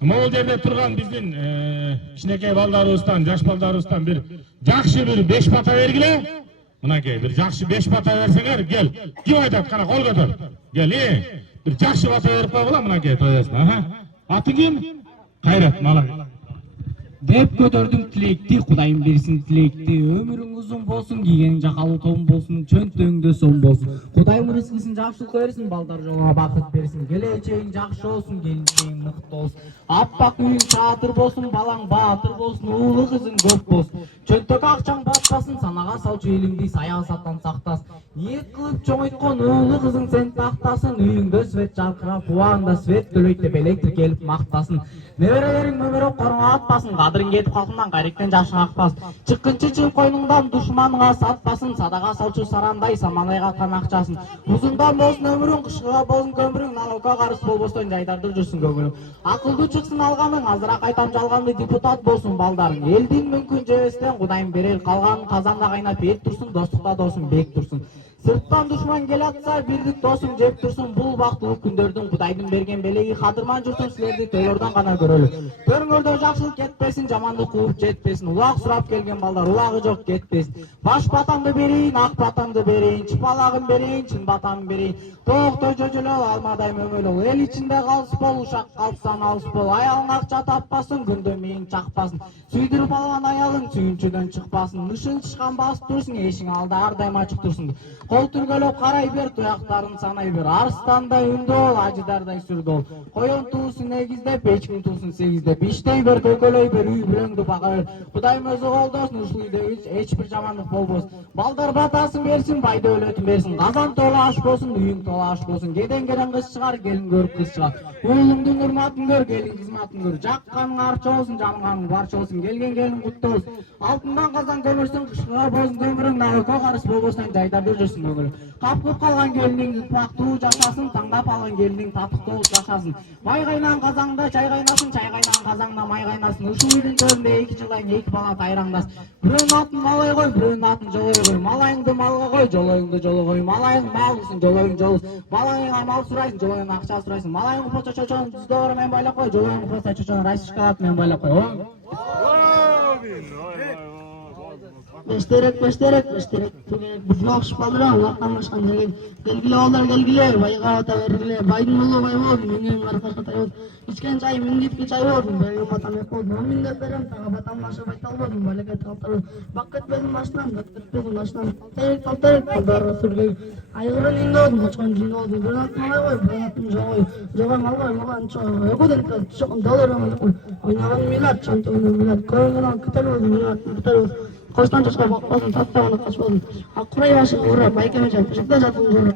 Могул жерде турган биздин кичинекей балдарыбыздан, жаш балдарыбыздан бир жакшы бир 5 бата бергиле. Мынакей бир жакшы 5 бата берсеңер, кел. Ким айтат, кана кол көтөр. Кел, бир жакшы бата берип койгула мынакей тоясына. Аты ким? Кайрат Малай. Деп көтөрдүң тилекти, Кудайым берсин тилекти. Өмүрүң узун болсун, кийгениң жакалуу том болсун, чөнтөгүңдө сом болсун. Кудайым рызкысын жакшылык берсин, балдар жолуңа бакыт берсин. Келечегиң жакшы болсун, келинчегиң мыкты болсун. Аппак үйүң шаатыр болсун, балаң баатыр болсун, уулу кызың көп болсун. Чөнтөк акчаң батпасын, санага салчу элиңди саясаттан сактасын. Ниет кылып чоңойткон уулу кызың сен тактасын, үйүңдө свет жаркырап, убагында свет төлөйт деп электр келип мактасын. Неберелериң мөмөрөп коруңа атпасын, кадырың кетип калкындан кайректен жашың акпасын. Чыккынчы чын койнуңдан душманыңа сатпасын, садага салчу сарандай саманайга кан акчасын. Узундан болсун өмүрүң, кышкыга болсун көмүрүң, налогко карыз болбостон жайдарды жүрсүн көңүлүң. Акылдуу чыксын алганың, азыраак айтам жалганды депутат болсун балдарың. Элдин мүмкүн жебестен Кудайым берер калганын, казанда кайнап ет турсун, достукта досуң бек турсун. Сырттан душман келатса, бирдик досуң жеп турсун. Бул бактылуу күндөрдүн Кудайдын берген белеги кадырман журтун силерди тойлордон гана көрөлү. Төрүңөрдө жакшылык кетпесин, жамандык кууп жетпесин. Улак сурап келген балдар улагы жок кетпесин. Баш батамды берейин, ак батамды берейин, чыпалагын берейин, чын батамды берейин. Тооктой жожолол, алмадай мөмөлөл, эл ичинде калыс бол, ушак калпсан алыс бол. Аялың акча таппасын, күндө мээң чакпасын. Сүйдүрүп алган аялың сүйүнчүдөн чыкпасын. Ышын чышкан басып турсун, эшиң алда ар дайым ачык турсун. Кол түргөлөп карай бер, туяктарын санай бер. Арстандай үндө бол, ажыдардай сүрдө бол. Коен туусун эгиздеп, эчкин туусун сегиздеп. Иштей бер, көкөлөй бер, үй бүлөңдү бага бер. Кудайым өзү колдосун, ушул үйдө эч бир жамандык болбосун. Балдар батасын берсин, байды өлөтүн берсин. Казан тола аш болсун, үйүң тола аш болсун. Кеден кыз чыгар, келин көрүп кыз чыгар. Уулуңдун урматын көр, келин кызматын көр. Жакканың арча болсун, жанганың барча болсун. Келген келин куттуу болсун. Алтындан казан көмүрсүн, кышкыга болсун көмүрүң, налогко карыз болбостон жайдарда жүрсүн көңүлүң. Капкып калган келиниң пактуу жашасын, таңдап алган келиниң татыктуу болуп жашасын. Май кайнаган казаңда чай кайнасын, чай кайнаган казаңда май кайнасын. Ушул үйдүн төрүндө 2 жылдан 2 бала тайраңдасын. Бирөөнүн атын Малай кой, бирөөнүн атын Жолой кой. Малайыңды малга кой, жолоюңду жолго кой. Малайың малысың, жолоюң жолусун. Малайыңа мал сурайсың, жолоюң акча сурайсың. Малайың упаса чочонун 100 доллар менен байлап кой, жолоюң упаса чочонун райс шоколад менен байлап кой. Бештерек. Bizim okşupalıra Allah'tan başkan gelin. Gelgile oğullar gelgile, bayığa ata vergile. Baydın ulu bay olsun, müngeyin marka katay olsun. İçken çay, müngitki çay olsun. Benim batam hep olsun. O minder berem, tağa batam başı baytal olsun. Baleket kaltar olsun. Bakket bezim başlan, bakket bezim başlan. Kaltarek, kaldarı sürgey. Ayıgırın indi olsun, koçkan cindi olsun. Bir atın malay koy, bir atın joğoy. Joğoy mal koy, malan çoğun. Ökudun kız, çoğun dolar ömür koy. Oynagan milat, çantığını milat. Koyungan kıtar olsun, milat, kıtar olsun. Koçtan çocuklar bakmasın, tatlağına kaçmasın. Akkurayı başını uğrar, baykeme çarpı, çıkta çarpı uğrar.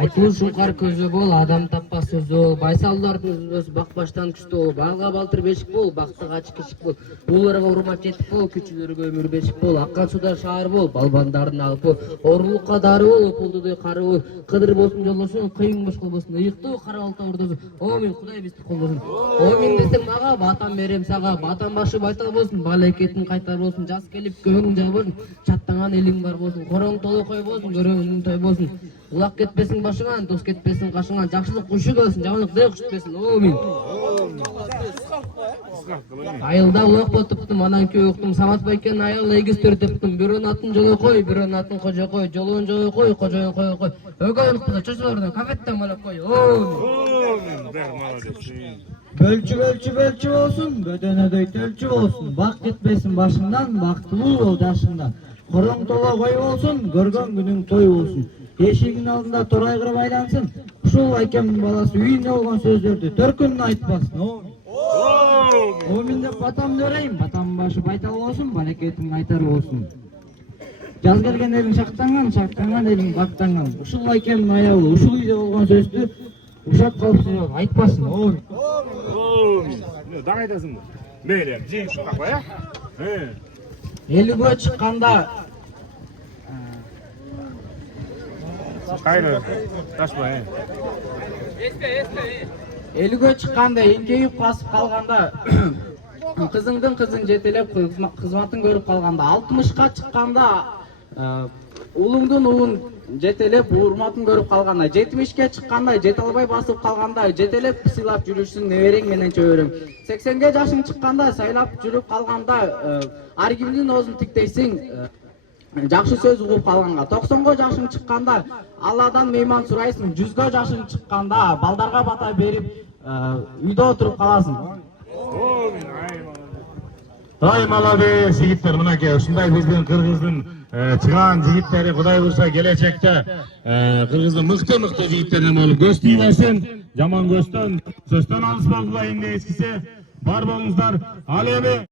Айтылуу шуңкар көзү бол, адам таппас сөзү бол. Байсалдардын өзү бакбаштан күчтүү бол. Балга балтыр бешик бол, бактыга ачык кишик бол. Ууларга урмат жетип бол, күчүлөргө өмүр бешик бол. Аккан суда шаар бол, балбандарын алып бол. Оорулукка дары бол, опулдудой кары бол. Кыдыр болсун жолдошун, кыйын бош болбосун. Ыйыктуу кара балта ордосун. Омин, Кудай бизди колдосун. Омин десең мага, батам берем сага. Батам башы байтал болсун, балекетиң кайтар болсун. Жаз келип көңүң жай болсун. Чаттанган элиң бар болсун. Короң толокой болсун, көрөңүң той болсун. Улак кетпесин башыңан, дос кетпесин кашыңан. Жакшылык кушу болсун, жамандык дел куштпесин. Омин. Айылда улак болуптум, анан күйөө уктум. Самат байкен айыл эгиз төртөптүм. Бирөөнүн атын Жолой кой, бирөөнүн атын Кожой кой. Жолоон Жолой кой, Кожойон Кой кой. Өгөй унукпаса чочолордон кафеттен байлап кой. Омин. Бөлчү болсун, бөдөнөдөй төлчү болсун. Бак кетпесин башыңдан, бактылуу бол жашыңдан. Короң тола кой болсун, көргөн күнүң той болсун. Эшигин алдында торайгырып айлансын. Ушул айкемдин баласы үйүндө болгон сөздөрдү төркүнүн айтпасын. Омин деп батамды берейин, батамдын башы байтал болсун, балекетиң айтар болсун. Жаз келген элиң шактанган элиң бактанган. Ушул айкемдин аялы ушул үйдө болгон сөздү ушак калып айтпасын. Омин. Даг айтасың. Мейле, жейин шундак кой, Элүүгө чыкканда Кайры, ташпа, Элүүгө чыкканда, эңкейип басып калганда, кызың жетелеп, кызматын көрүп калганда, 60ка чыкканда, уулуңдун уун жетелеп урматын көрүп калгандай, 70ке чыккандай, жете албай басып калгандай, жетелеп сыйлап жүрүшсүң неберең менен чөбөрөң. 80ге жашың чыкканда, сайлап жүрүп калганда, ар кимдин оозун тиктейсиң, жакшы сөз угуп калганга. 90га жашың чыкканда, Алладан мейман сурайсың. 100га жашың чыкканда, балдарга бата берип, үйдө отуруп каласың. Ай молодец жигиттер, мынакей ушундай биздин Кыргыздын чыгаан жигиттери Кудай буйрса келечекте Кыргыздын мыкты жигиттеринен болуп көз тийбесин. Жаман көздөн, сөздөн алыс болгула эмне эскисе бар болуңуздар. Ал эми